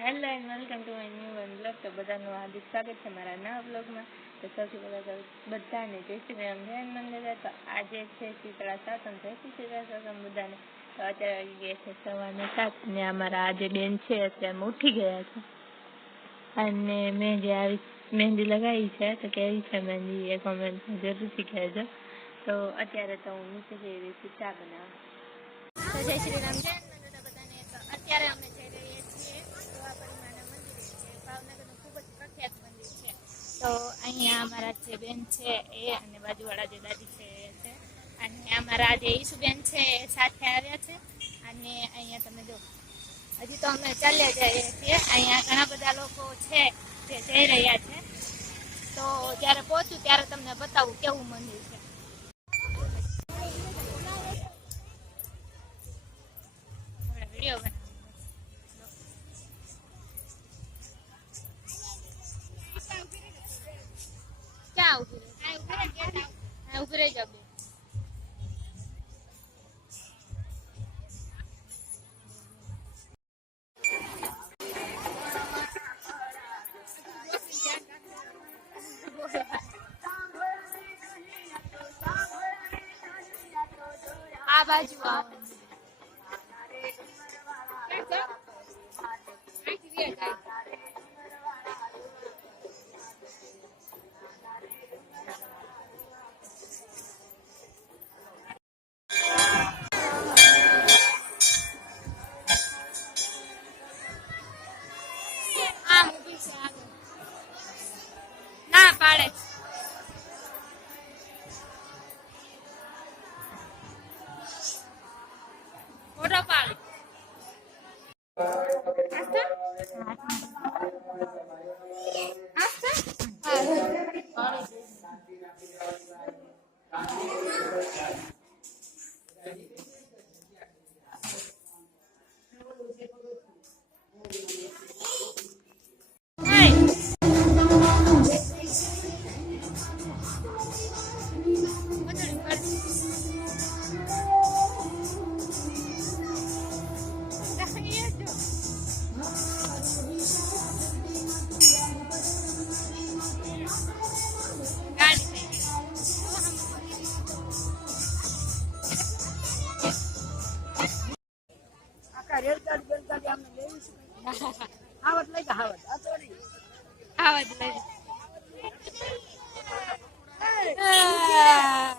Hello and welcome to my new blog. તો બધાનું હાર્દિક સ્વાગત છે મારા નવા બ્લોગમાં. તો સૌથી પહેલાં તો બધાને જય શ્રી રામ, જય મંદિર. તો આજે છે શીતળા સાતમ, જય શ્રી શીતળા સાતમ બધાને. તો અત્યારે આવી ગયા છે સવારના 7 ને અમારા આજે બેન છે અત્યારે ઉઠી ગયા છે અને મહેંદી લગાવી છે. તો કેવી છે મહેંદી એ કોમેન્ટમાં જરૂરથી કહેજો. તો અત્યારે તો હું નીચે જઈ રહી છું ચા બનાવવા. તો જય શ્રી રામ, જય મંદિર બધાને. તો અત્યારે અમે જઈ રહીએ છીએ ભાવનગરનું ખૂબ જ પ્રખ્યાત મંદિર છે. તો અહીંયા અમારા જે બેન છે એ અને બાજુવાળા જે દાદી છે એ છે, અને અમારા જે ઈશુબેન છે એ સાથે આવ્યા છે. અને અહીંયા તમે જો હજી તો અમે ચાલ્યા જઈએ છીએ. અહીંયા ઘણા બધા લોકો છે જે જઈ રહ્યા છે. તો જ્યારે પહોંચું ત્યારે તમને બતાવું કેવું મંદિર છે. વિડીયો બનાવ ક્યાં ઉભી રહી જાવ. આ બાજુ આવો. ના પાડે ફોટો પાડ. આવત લઈ જા.